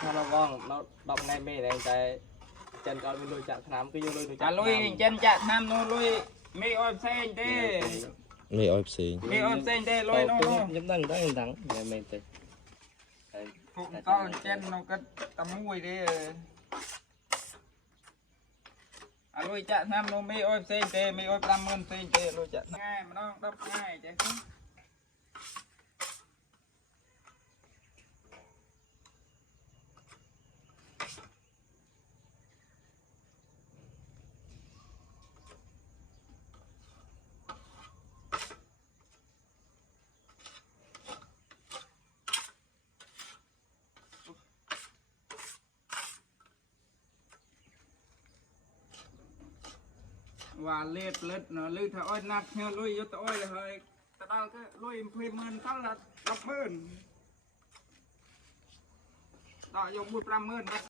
ถ้าเราว่างเราดอกไงไม่ได้ใจจันก่อนไปลุยจากน้ำก็อยู่ลุยจาก ลุยเจนจะน้ำโนลุยไม่อ้อยเส้นเด้ ไม่อ้อยเสียง ไม่อ้อยเส้นเด้ลุยโน่ ยิ้มดังได้ดังไม่ไม่ติด พวกก็เจนเราก็ตะมุยเด้ลุยจะน้ำโนไม่อ้อยเส้นเด้ไม่อ้อยปลาเมินเส้นเด้ลุยจะง่ายมันต้องดับง่ายจ้ะว่าเล็ดเล็ดเนาะลือถ้าอ้อยนับเงี้ยลุยยศอ้อยเลยแต่เราก็ลุยเพลินเมินเท่าละ10,000ต่อยกบุญปลาเมิน